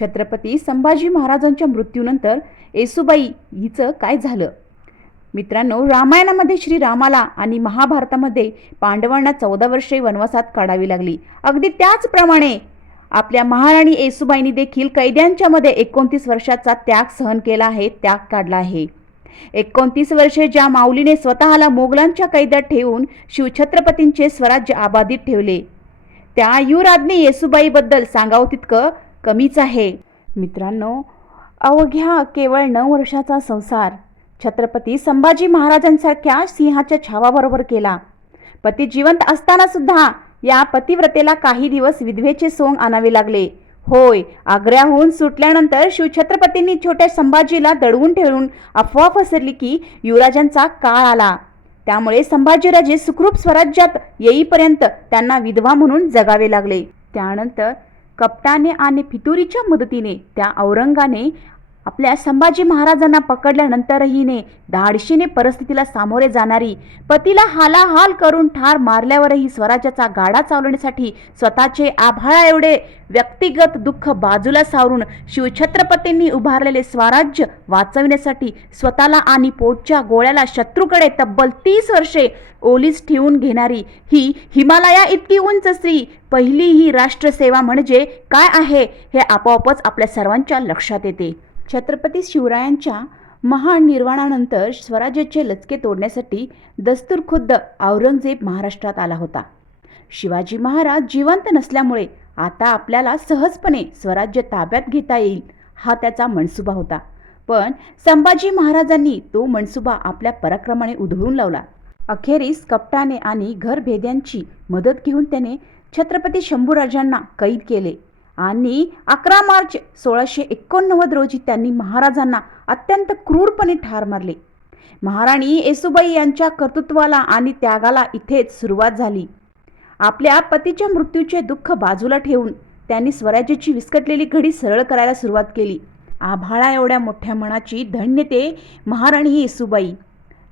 छत्रपती संभाजी महाराजांच्या मृत्यूनंतर येसुबाई हिचं काय झालं? मित्रांनो रामायणामध्ये श्रीरामाला आणि महाभारतामध्ये पांडवांना चौदा वर्षे वनवासात काढावी लागली. अगदी त्याचप्रमाणे आपल्या महाराणी येसुबाईंनी देखील कैद्यांच्या मध्ये एकोणतीस वर्षाचा त्याग सहन केला आहे त्याग काढला आहे. एकोणतीस वर्षे ज्या माऊलीने स्वतःला मोगलांच्या कैद्यात ठेवून शिवछत्रपतींचे स्वराज्य आबाधित ठेवले त्या युवराज्ञी येसुबाईबद्दल सांगावं तितकं कमीच आहे. मित्रांनो अवघ्या केवळ नऊ वर्षाचा संसार. छत्रपती संभाजी महाराजांसारख्या सिंहाच्या छावाबरोबर केला. पती जिवंत असताना सुद्धा या पतिव्रतेला काही दिवस विधवेचे सोंग आणावे लागले. होय आग्र्याहून सुटल्यानंतर शिवछत्रपतींनी छोट्या संभाजीला दडवून ठेवून अफवा पसरली की युवराजांचा काळ आला. त्यामुळे संभाजीराजे सुखरूप स्वराज्यात येईपर्यंत त्यांना विधवा म्हणून जगावे लागले. त्यानंतर कपटाने आणि फितुरीच्या मदतीने त्या औरंगाने आपल्या संभाजी महाराजांना पकडल्यानंतरहीने धाडशीने परिस्थितीला सामोरे जाणारी पतीला हालाहाल करून ठार मारल्यावरही स्वराज्याचा गाडा चालवण्यासाठी स्वतःचे आभाळा एवढे व्यक्तिगत दुःख बाजूला सावरून शिवछत्रपतींनी उभारलेले स्वराज्य वाचविण्यासाठी स्वतःला आणि पोटच्या गोळ्याला शत्रूकडे तब्बल तीस वर्षे ओलीस ठेवून घेणारी ही हिमालया इतकी उंच स्त्री पहिली ही राष्ट्रसेवा म्हणजे काय आहे हे आपोआपच आपल्या सर्वांच्या लक्षात येते. छत्रपती शिवरायांच्या महानिर्वाणानंतर स्वराज्याचे लचके तोडण्यासाठी दस्तूर खुद्द औरंगजेब महाराष्ट्रात आला होता. शिवाजी महाराज जिवंत नसल्यामुळे आता आपल्याला सहजपणे स्वराज्य ताब्यात घेता येईल हा त्याचा मनसुबा होता. पण संभाजी महाराजांनी तो मनसुबा आपल्या पराक्रमाने उधळून लावला. अखेरीस कपटाने आणि घरभेद्यांची मदत घेऊन त्याने छत्रपती शंभूराजांना कैद केले. आणि अकरा मार्च सोळाशे एकोणनव्वद रोजी त्यांनी महाराजांना अत्यंत क्रूरपणे ठार मारले. महाराणी येसुबाई यांच्या कर्तृत्वाला आणि त्यागाला इथेच सुरुवात झाली. आपल्या पतीच्या मृत्यूचे दुःख बाजूला ठेवून त्यांनी स्वराज्याची विस्कटलेली घडी सरळ करायला सुरुवात केली. आभाळा एवढ्या मोठ्या मनाची धन्य ते महाराणी येसुबाई.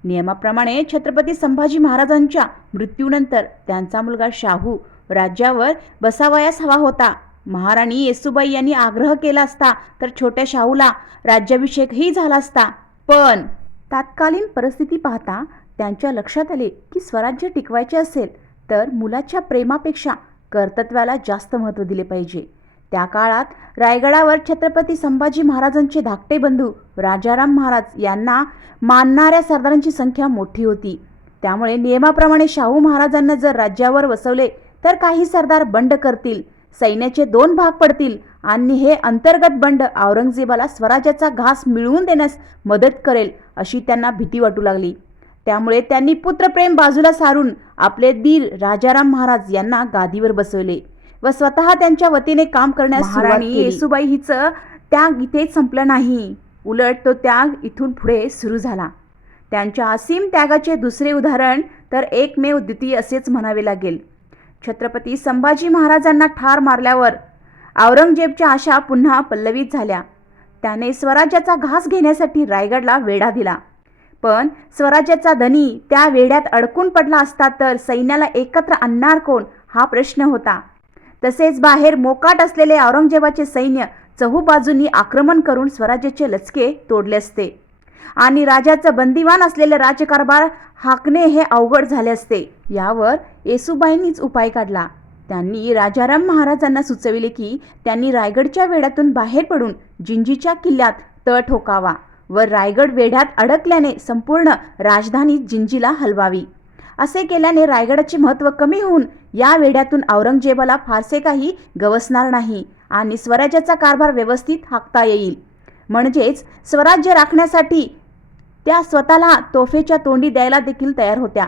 नियमाप्रमाणे छत्रपती संभाजी महाराजांच्या मृत्यूनंतर त्यांचा मुलगा शाहू राज्यावर बसावयास हवा होता. महाराणी येसुबाई यांनी आग्रह केला असता तर छोट्या शाहूला राज्याभिषेकही झाला असता. पण तात्कालीन परिस्थिती पाहता त्यांच्या लक्षात आले की स्वराज्य टिकवायचे असेल तर मुलाच्या प्रेमापेक्षा कर्तव्याला जास्त महत्त्व दिले पाहिजे. त्या काळात रायगडावर छत्रपती संभाजी महाराजांचे धाकटे बंधू राजाराम महाराज यांना मानणाऱ्या सरदारांची संख्या मोठी होती. त्यामुळे नियमाप्रमाणे शाहू महाराजांना जर राज्यावर वसवले तर काही सरदार बंड करतील. सैन्याचे दोन भाग पडतील आणि हे अंतर्गत बंड औरंगजेबाला स्वराज्याचा घास मिळवून देण्यास मदत करेल अशी त्यांना भीती वाटू लागली. त्यामुळे त्यांनी पुत्रप्रेम बाजूला सारून आपले दीर राजाराम महाराज यांना गादीवर बसवले व स्वतः त्यांच्या वतीने काम करण्यास येसुबाई हिचं त्याग इथेच संपलं नाही. उलट तो त्याग इथून पुढे सुरू झाला. त्यांच्या असीम त्यागाचे दुसरे उदाहरण तर एकमेव द्वितीय असेच म्हणावे लागेल. छत्रपती संभाजी महाराजांना ठार मारल्यावर औरंगजेबच्या आशा पुन्हा पल्लवित झाल्या. त्याने स्वराज्याचा घास घेण्यासाठी रायगडला वेढा दिला. पण स्वराज्याचा धनी त्या वेढ्यात अडकून पडला असता तर सैन्याला एकत्र आणणार कोण हा प्रश्न होता. तसेच बाहेर मोकाट असलेले औरंगजेबाचे सैन्य चहूबाजूंनी आक्रमण करून स्वराज्याचे लचके तोडले असते. आणि राजाचं बंदिवान असलेले राजकारभार हाकणे हे अवघड झाले असते. यावर येसुबाईंनीच उपाय काढला. त्यांनी राजाराम महाराजांना सुचविले की त्यांनी रायगडच्या वेढ्यातून बाहेर पडून जिंजीच्या किल्ल्यात तळ ठोकावा व रायगड वेढ्यात अडकल्याने संपूर्ण राजधानी जिंजीला हलवावी. असे केल्याने रायगडाचे महत्त्व कमी होऊन या वेढ्यातून औरंगजेबाला फारसे काही गवसणार नाही आणि स्वराज्याचा कारभार व्यवस्थित हाकता येईल. म्हणजेच स्वराज्य राखण्यासाठी त्या स्वतःला तोफेच्या तोंडी द्यायला देखील तयार होत्या.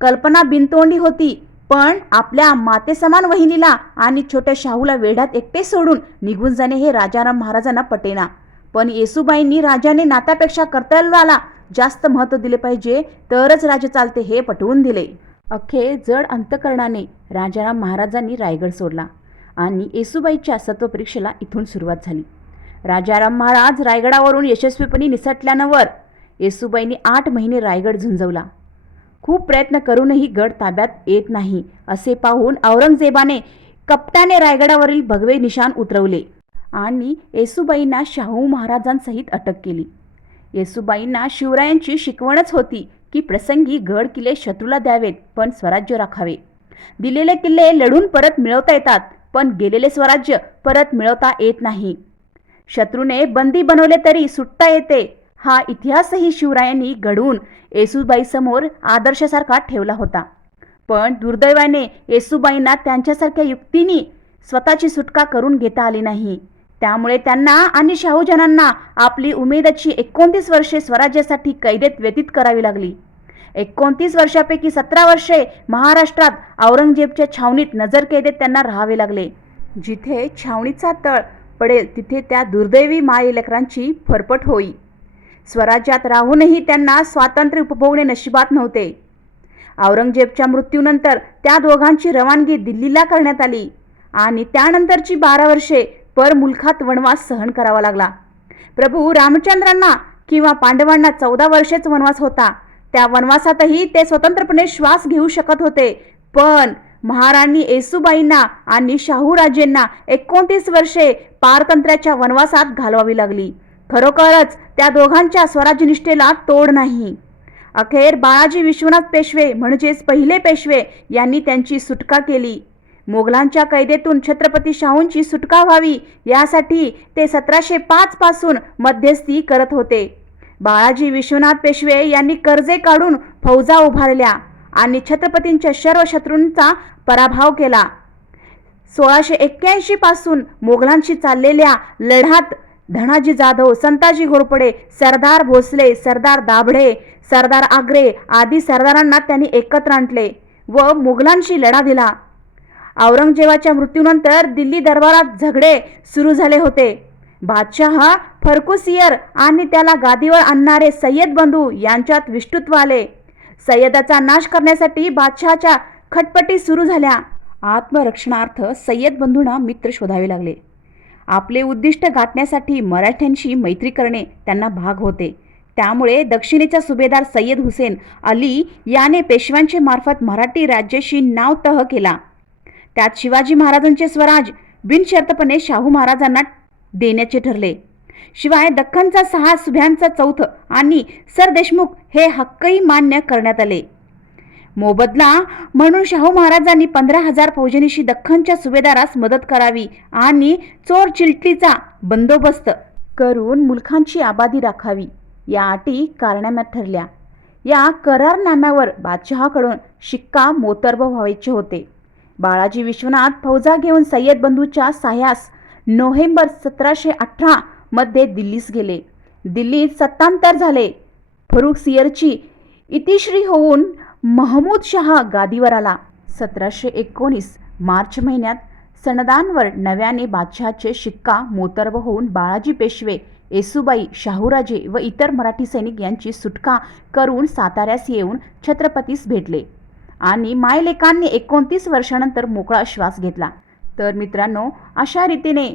कल्पना बिनतोंडी होती पण आपल्या मातेसमान वहिनीला आणि छोट्या शाहूला वेढ्यात एकटे सोडून निघून जाणे हे राजाराम महाराजांना पटेना. पण येसुबाईंनी राजाने नात्यापेक्षा कर्तव्याला जास्त महत्त्व दिले पाहिजे तरच राज्य चालते हे पटवून दिले. अखेर जड अंतकरणाने राजाराम महाराजांनी रायगड सोडला आणि येसुबाईच्या सत्वपरीक्षेला इथून सुरुवात झाली. राजाराम महाराज रायगडावरून यशस्वीपणे निसटल्यानंवर येसुबाईंनी आठ महिने रायगड झुंजवला. खूप प्रयत्न करूनही गड ताब्यात येत नाही असे पाहून औरंगजेबाने कपटाने रायगडावरील भगवे निशाण उतरवले आणि येसुबाईंना शाहू महाराजांसहित अटक केली. येसुबाईंना शिवरायांची शिकवणच होती की प्रसंगी गड किल्ले शत्रूला द्यावेत पण स्वराज्य राखावे. दिलेले किल्ले लढून परत मिळवता येतात पण गेलेले स्वराज्य परत मिळवता येत नाही. शत्रूने बंदी बनवले तरी सुटता येते हा इतिहासही शिवरायांनी घडवून येसुबाईसमोर आदर्शासारखा ठेवला होता. पण दुर्दैवाने येसुबाईंना त्यांच्यासारख्या युक्तीनी स्वतःची सुटका करून घेता आली नाही. त्यामुळे त्यांना आणि शाहूजनांना आपली उमेदची एकोणतीस वर्षे स्वराज्यासाठी कैदेत व्यतीत करावी लागली. एकोणतीस वर्षापैकी सतरा वर्षे महाराष्ट्रात औरंगजेबच्या छावणीत नजरकैदेत त्यांना राहावे लागले. जिथे छावणीचा तळ पडेल तिथे त्या दुर्दैवी माई लेकरांची फरफट होई. स्वराज्यात राहूनही त्यांना स्वातंत्र्य उपभोगणे नशिबात नव्हते. औरंगजेबच्या मृत्यूनंतर त्या दोघांची रवानगी दिल्लीला करण्यात आली आणि त्यानंतरची बारा वर्षे परमुलखात वनवास सहन करावा लागला. प्रभू रामचंद्रांना किंवा पांडवांना चौदा वर्षेच वनवास होता. त्या वनवासातही ते स्वतंत्रपणे श्वास घेऊ शकत होते. पण महाराणी येसुबाईंना आणि शाहूराजेंना एकोणतीस वर्षे पारतंत्र्याच्या वनवासात घालवावी लागली. खरोखरच त्या दोघांच्या स्वराज्यनिष्ठेला तोड नाही. अखेर बाळाजी विश्वनाथ पेशवे म्हणजेच पहिले पेशवे यांनी त्यांची सुटका केली. मोगलांच्या कैदेतून छत्रपती शाहूंची सुटका व्हावी यासाठी ते सतराशे पाच पासून मध्यस्थी करत होते. बाळाजी विश्वनाथ पेशवे यांनी कर्जे काढून फौजा उभारल्या आणि छत्रपतींच्या सर्व शत्रूंचा पराभव केला. सोळाशे एक्क्याऐंशी पासून मोगलांशी चाललेल्या लढ्यात धनाजी जाधव संताजी घोरपडे सरदार भोसले सरदार दाभडे सरदार आग्रे आदी सरदारांना त्यांनी एकत्र आणले व मुघलांशी लढा दिला. औरंगजेबाच्या मृत्यूनंतर दिल्ली दरबारात झगडे सुरू झाले होते. बादशाह फरकुसियर आणि त्याला गादीवर आणणारे सय्यद बंधू यांच्यात विष्णुत्व आले सय्यदाचा नाश करण्यासाठी बादशहाच्या खटपटी सुरू झाल्या. आत्मरक्षणार्थ सय्यद बंधूंना मित्र शोधावे लागले. आपले उद्दिष्ट गाठण्यासाठी मराठ्यांशी मैत्री करणे त्यांना भाग होते. त्यामुळे दक्षिणेचा सुभेदार सय्यद हुसेन अली याने पेशव्यांचे मार्फत मराठी राज्याशी नाव तह केला. त्यात शिवाजी महाराजांचे स्वराज बिनशर्तपणे शाहू महाराजांना देण्याचे ठरले. शिवाय दख्खनचा सहा सुभ्यांचा चौथ आणि सर देशमुख हे हक्कही मान्य करण्यात आले. मोबदला? म्हणून शाहू महाराजांनी पंधरा हजार फौजनीशी दख्खनच्या सुभेदारास मदत करावी आणि चोर चिलटीचा बंदोबस्त करून मुलखांची आबादी राखावी या अटी कारनाम्यात ठरल्या. या करारनाम्यावर बादशहाकडून शिक्का मोतर्ब व्हायचे होते. बाळाजी विश्वनाथ फौजा घेऊन सय्यद बंधूच्या साह्यास नोव्हेंबर सतराशे अठरा मध्ये दिल्लीस गेले. दिल्लीत सत्तांतर झाले. फरुख सियरची इतिश्री होऊन महमूद शहा गादीवर आला सतराशे एकोणीस मार्च महिन्यात सणदानवर नव्याने बादशहाचे शिक्का मोतरब होऊन बाळाजी पेशवे येसुबाई शाहूराजे व इतर मराठी सैनिक यांची सुटका करून साताऱ्यास येऊन छत्रपतीस भेटले आणि मायलेकांनी एकोणतीस वर्षानंतर मोकळा श्वास घेतला. तर मित्रांनो अशा रीतीने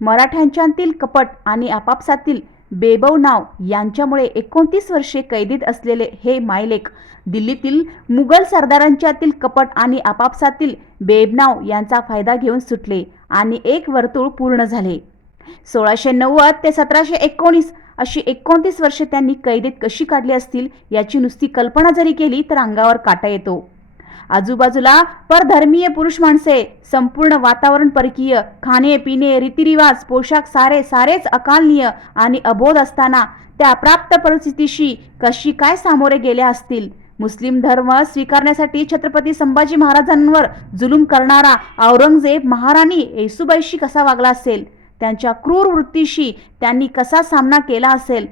मराठ्यांच्यातील कपट आणि आपापसातील बेबव नाव यांच्यामुळे एकोणतीस वर्षे कैदीत असलेले हे मायलेक दिल्लीतील मुघल सरदारांच्यातील कपट आणि आपापसातील बेबनाव यांचा फायदा घेऊन सुटले आणि एक वर्तुळ पूर्ण झाले. सोळाशे नव्वद ते सतराशे एकोणीस अशी एकोणतीस वर्षे त्यांनी कैदेत कशी काढली असतील याची नुसती कल्पना जरी केली तर अंगावर काटा येतो. आजूबाजूला परधर्मीय पुरुष माणसे संपूर्ण वातावरण परकीय खाणे पिणे रीतिरिवाज पोशाख सारे सारेच अकालनीय आणि अबोध असताना त्या प्राप्त परिस्थितीशी कशी काय सामोरे गेल्या असतील? मुस्लिम धर्म स्वीकारण्यासाठी छत्रपती संभाजी महाराजांवर जुलूम करणारा औरंगजेब महाराणी येसुबाईशी कसा वागला असेल? त्यांच्या क्रूर वृत्तीशी त्यांनी कसा सामना केला असेल?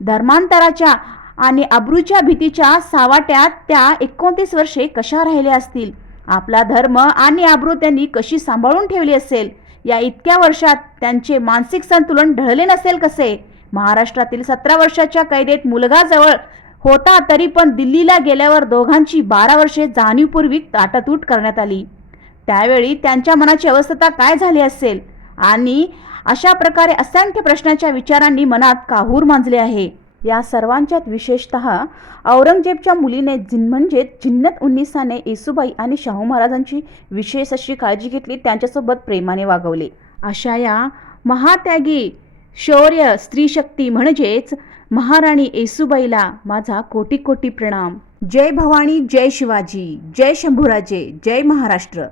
धर्मांतराच्या आणि अब्रूच्या भीतीच्या सावाट्यात त्या एकोणतीस वर्षे कशा राहिल्या असतील? आपला धर्म आणि अब्रू त्यांनी कशी सांभाळून ठेवली असेल? या इतक्या वर्षात त्यांचे मानसिक संतुलन ढळले नसेल कसे? महाराष्ट्रातील सतरा वर्षाच्या कैदेत मुलगा जवळ होता तरी पण दिल्लीला गेल्यावर दोघांची बारा वर्षे जाणीवपूर्वी ताटातूट करण्यात आली. त्यावेळी त्यांच्या मनाची अवस्था काय झाली असेल? आणि अशा प्रकारे असंख्य प्रश्नाच्या विचारांनी मनात काहूर मांजले आहे. या सर्वांच्यात विशेषतः औरंगजेबच्या मुलीने म्हणजे जिन्नत उन्निसाने येसुबाई आणि शाहू महाराजांची विशेष अशी काळजी घेतली त्यांच्यासोबत प्रेमाने वागवले. अशा या महात्यागी शौर्य स्त्रीशक्ती म्हणजेच महाराणी येसुबाईला माझा कोटी कोटी प्रणाम. जय भवानी जय शिवाजी जय शंभूराजे जय महाराष्ट्र.